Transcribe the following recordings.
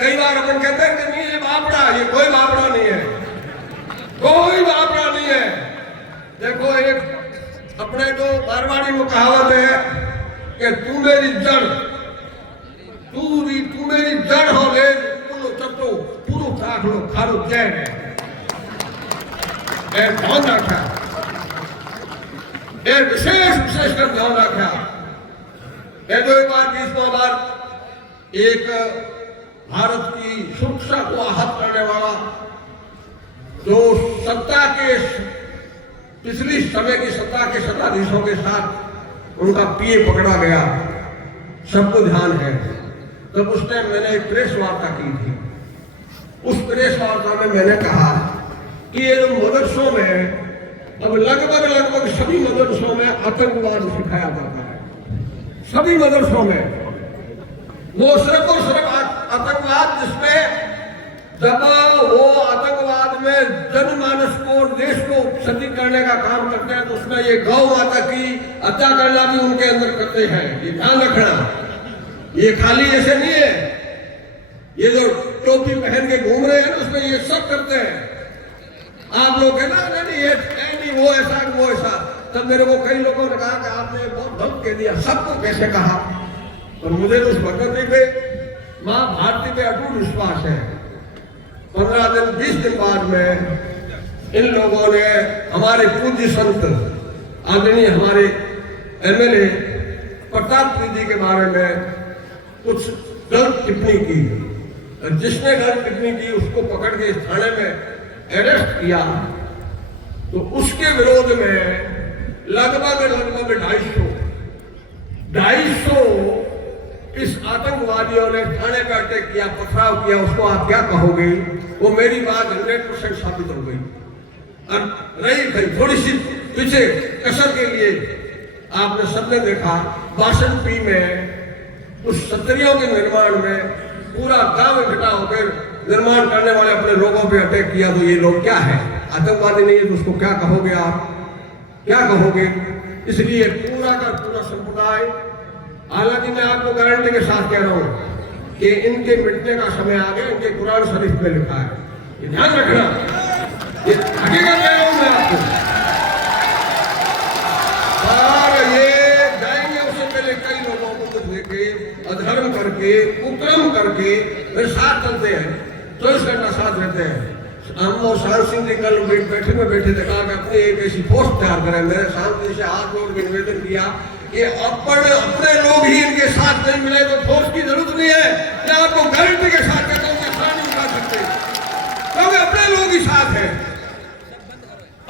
कई बार अपन कहते हैं कि नहीं ये बापड़ा, ये कोई बापड़ा नहीं है, कोई बापड़ा नहीं है। देखो एक अपने को मारवाड़ी में कहावत है कि तू मेरी जड़, तू मेरी जड़ हो ले पूरो चट्टो पूरो खाखलो खारो जैन है। ध्यान रखा, विशेष कर ध्यान रखा। जो एक बार 20वां बार एक भारत की सुरक्षा को आहत करने वाला जो सत्ता के पिछली समय की सत्ता के सत्ताधीशों के साथ उनका पीए पकड़ा गया, सबको ध्यान है। तब उस टाइम मैंने एक प्रेस वार्ता की थी। उस प्रेस वार्ता में मैंने कहा कि ये मदरसों में अब लगभग सभी मदरसों में आतंकवाद सिखाया जाता है। सभी मदरसों में वो सिर्फ और सिर्फ आतंकवाद, जिसमें जब वो आतंकवाद में जनमानस को देश को क्षति करने का काम करते हैं तो उसमें ये गौ माता की हत्या करना भी उनके अंदर करते हैं। ये ध्यान रखना, ये खाली ऐसे नहीं है, ये जो टोपी पहन के घूम रहे हैं उसमें ये सब करते हैं। आप लोग कहना नहीं ये नहीं वो ऐसा वो ऐसा। तब मेरे को कई लोगों ने कहा कि आपने बहुत गलत कह दिया। सबको कैसे कहा? और मुझे उस भगवती पे माँ भारती पे अटूट विश्वास है। 15 दिन 20 दिन बाद में इन लोगों ने हमारे पूज्य संत आदरणीय हमारे एमएलए प्रताप जी के बारे में कुछ गलत टिप्पणी की। जिसने गलत टिप्पणी की उसको पकड़ के थाने में अरेस्ट किया। तो उसके विरोध में लगभग 250 इस आतंकवादियों ने थाने पर अटैक किया, पथराव किया। उसको आप क्या कहोगे? वो मेरी बात 100% साबित हो गई। अब रही भाई थोड़ी सी पीछे कसर के लिए, आपने सबने देखा बासनपी में उस सत्रियों के निर्माण में पूरा गांव इकट्ठा होकर निर्माण करने वाले अपने लोगों पे अटैक किया। तो ये लोग क्या है? आतंकवादी नहीं है तो उसको क्या कहोगे? आप क्या कहोगे? इसलिए पूरा का पूरा संप्रदाय, हालांकि मैं आपको गारंटी के साथ कह रहा हूं कि इनके मिटने का समय आ गया। इनके कुरान शरीफ में लिखा है, ये ध्यान रखना, ये हकीकत कह रहा हूं मैं आपको। और ये जाएंगे उससे पहले कई लोगों को कुछ लेके अधर्म करके कुकर्म करके फिर साथ चलते हैं, 24 घंटा साथ रहते हैं। हम और शांत सिंह जी कल बैठे देखा कि अपनी एक ऐसी पोस्ट तैयार करें। मैंने शांत जी से हाथ जोड़ के निवेदन किया कि अपने लोग ही इनके साथ नहीं मिले तो फोर्स की जरूरत नहीं है। मैं आपको गारंटी के साथ कहता हूँ कि साथ नहीं मिला सकते, क्योंकि अपने लोग ही साथ हैं।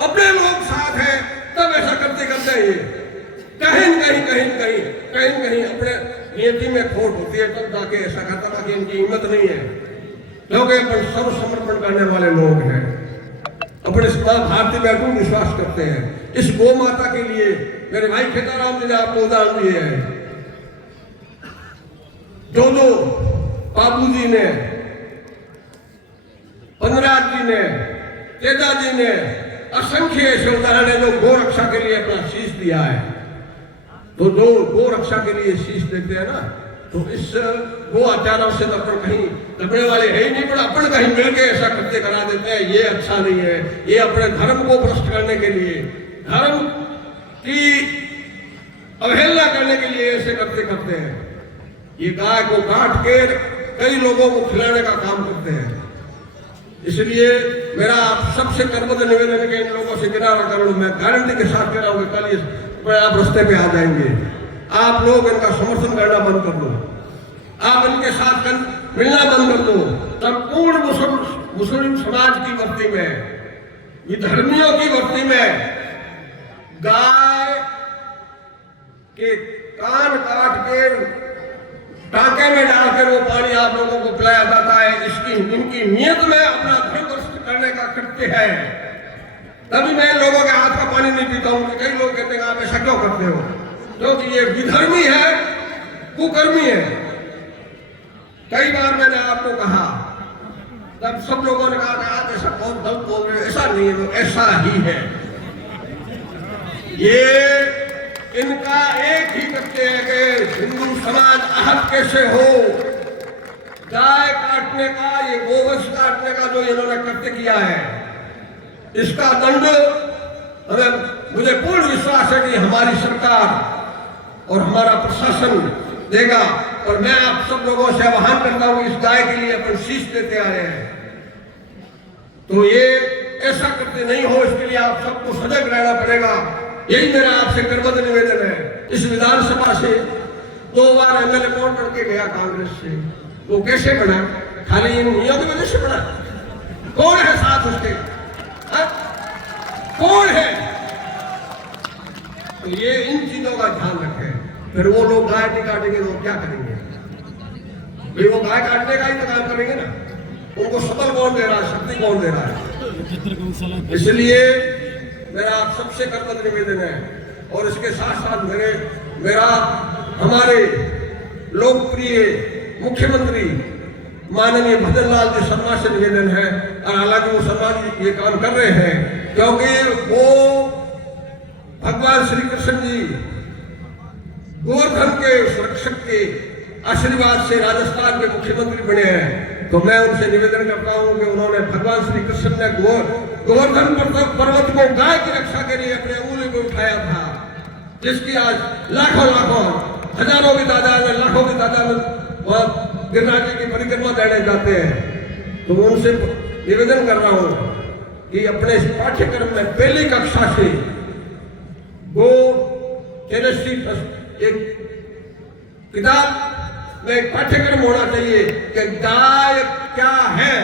अपने लोग साथ हैं तब ऐसा करते ये कहीं अपने नियति में खोट होती है, तब जाके ऐसा कहता था कि इनकी हिम्मत नहीं है। क्योंकि सब समर्पण करने वाले लोग हैं, अपने भारतीय में अटूट विश्वास करते हैं। इस गौ माता के लिए मेरे भाई खेताराम जी ने आपको उदाहरण दिए हैं। जो बाबू जी ने, पनराज जी ने, तेजा जी ने, असंख्य ऐसे उदाहरण है जो गौ रक्षा के लिए अपना शीश दिया है। तो जो गौ रक्षा के लिए शीश देते हैं ना, तो इस गो आचारों से तो अपन कहीं दबने वाले है ही नहीं, पर अपन कहीं मिलकर ऐसा कृत्य करा देते हैं। ये अच्छा नहीं है। ये अपने धर्म को भ्रष्ट करने के लिए, धर्म की अवहेलना करने के लिए ऐसे करते हैं। ये गाय को काट के कई लोगों को खिलाने का काम करते हैं। इसलिए मेरा आप सबसे करबद्ध निवेदन है कि इन लोगों से किनारा कर लो। मैं गारंटी के साथ कह रहा हूँ कल आप रास्ते पे आ जाएंगे। आप लोग इनका समर्थन करना बंद कर दो, आप इनके साथ मिलना बंद कर दो। संपूर्ण मुस्लिम समाज की भक्ति में, विधर्मियों की भक्ति में गाय के कान काट के टाके में डालकर वो पानी आप लोगों को पिलाया जाता है। इनकी नियत में अपना धर्म भ्रष्ट करने का कृत्य है। तभी मैं लोगों के हाथ का पानी नहीं पीता हूँ। कई लोग कहते हैं आप ऐसा क्यों करते हो? क्योंकि ये विधर्मी है, कुकर्मी है। कई बार मैंने आपको कहा, तब सब लोगों ने कहा कि आप ऐसा कौन गलत बोल रहे हो। ऐसा नहीं है, ऐसा ही है। ये इनका एक ही कृत्य है कि हिंदू समाज आहत कैसे हो, गाय काटने का, ये गोवंश काटने का जो इन्होंने कृत्य किया है, इसका दंड मुझे पूर्ण विश्वास है कि हमारी सरकार और हमारा प्रशासन देगा। और मैं आप सब लोगों से आह्वान करता हूं, इस गाय के लिए अपन शीश देते आ रहे हैं, तो ये ऐसा करते नहीं हो, इसके लिए आप सबको सजग रहना पड़ेगा। यही मेरा आपसे करबद्ध निवेदन है। इस विधानसभा से 2 बार एमएलए कौन बन के गया कांग्रेस से? वो कैसे बना? खाली इन नियों की वजह से बना? कौन है साथ उसके? कौन है? तो ये इन चीजों का ध्यान रखें। फिर वो लोग गाय नहीं काटेंगे तो क्या करेंगे? भाई वो गाय काटने का ही तो काम करेंगे ना। उनको सबल कौन दे रहा है? शक्ति कौन दे रहा है? इसलिए मेरा आप सबसे करबद्ध निवेदन है। और इसके साथ साथ मेरा हमारे लोकप्रिय मुख्यमंत्री माननीय भजन लाल जी शर्मा से निवेदन है। और हालांकि वो शर्मा जी ये काम कर रहे हैं क्योंकि वो भगवान श्री कृष्ण जी गोवर्धन के संरक्षक के आशीर्वाद से राजस्थान के मुख्यमंत्री बने हैं। तो मैं उनसे निवेदन करता हूं कि उन्होंने भगवान श्री कृष्ण ने गोवर्धन पर्वत को गाय की रक्षा के लिए अपने अंगुली में उठाया था, जिसकी आज लाखों हजारों की तादाद में, लाखों की तादाद में वहां गिरिराज जी की परिक्रमा करने जाते हैं। तो उनसे निवेदन कर रहा हूं कि अपने इस पाठ्यक्रम में पहली कक्षा से गो केमिस्ट्री एक किताब में एक पाठ्यक्रम होना चाहिए कि गाय क्या है।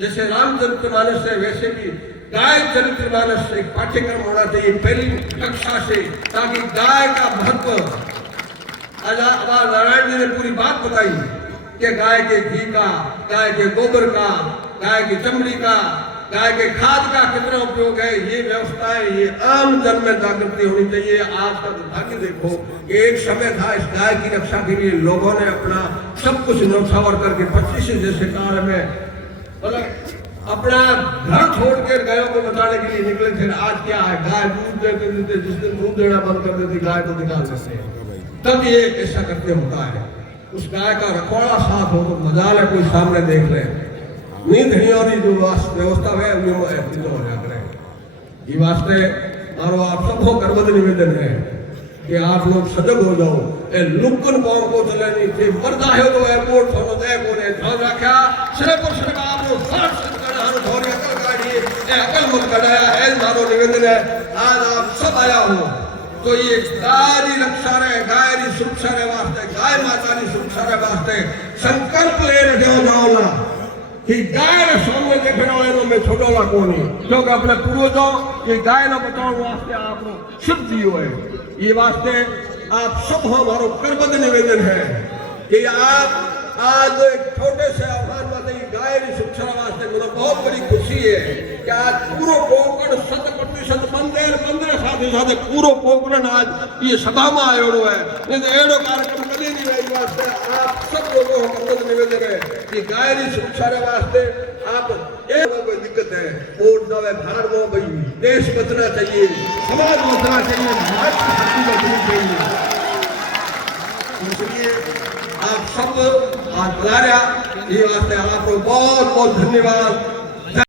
जैसे रामचरितमानस है वैसे भी गाय चरितमानस एक पाठ्यक्रम होना चाहिए पहली कक्षा से, ताकि गाय का महत्व, आज नारायण जी ने पूरी बात बताई कि गाय के घी का, गाय के गोबर का, गाय की चमड़ी का, गाय के खाद का कितना उपयोग है। ये व्यवस्थाएं, ये आम जन में जागृति होनी चाहिए। आज का दुर्भाग्य देखो, एक समय था इस गाय की रक्षा के लिए लोगों ने अपना सब कुछ न्यौछावर करके 25 जैसे काल में मतलब अपना घर छोड़ कर गायों को बचाने के लिए निकले थे। आज क्या है, गाय दूध देते देते जिस दिन दूध देना बंद कर देती गाय को निकाल सकते हैं, तब ये ऐसा करते होता है। उस गाय का रखवाड़ा साफ हो तो मजाल है, कोई सामने देख ले। नींद नहीं हो रही जो व्यवस्था है हो जाया करें। ये वास्ते मारो आप सबको करबद्ध निवेदन है कि आप लोग सजग हो जाओ। ए लुकन कौम को चलनी थी मरदा है तो एयरपोर्ट सोनो दे कोने ध्यान रखा सिर्फ और सिर्फ आप लोग साथ साथ करना हर धोरी अकल गाड़ी ए अकल मत कढ़ाया है। मारो निवेदन है आज आप सब आया हो तो ये गाय की रक्षा रहे, गाय की सुरक्षा रहे वास्ते, गाय माता की सुरक्षा रहे वास्ते संकल्प ले रहे जाओ ना कि गाय ने सामने देखना हो में छोड़ोला कोनी, क्योंकि अपने पूर्वजों ये गाय न बचाने वास्ते आप सिद्ध दियो है। ये वास्ते आप सब हमारो करबद्ध निवेदन है कि आप आज एक छोटे से आह्वान वाले गाय की शिक्षा वास्ते मुझे बहुत बड़ी खुशी है कि आज पूरा कोंकण 100% मंदिर साथ साथ पूरा कोंकण आज ये सभा में आयो है। नहीं तो एडो कार्यक्रम कभी नहीं रही। वास्ते आप सब लोगों को करबद्ध निवेदन है कि गाय की शिक्षा वास्ते आप एक कोई दिक्कत है वोट दवे भार दो भाई, देश बचना चाहिए, समाज बचना चाहिए, भारत की शक्ति बचनी चाहिए। इसलिए आप सब आज बुलाया ये वास्ते आपको बहुत बहुत धन्यवाद।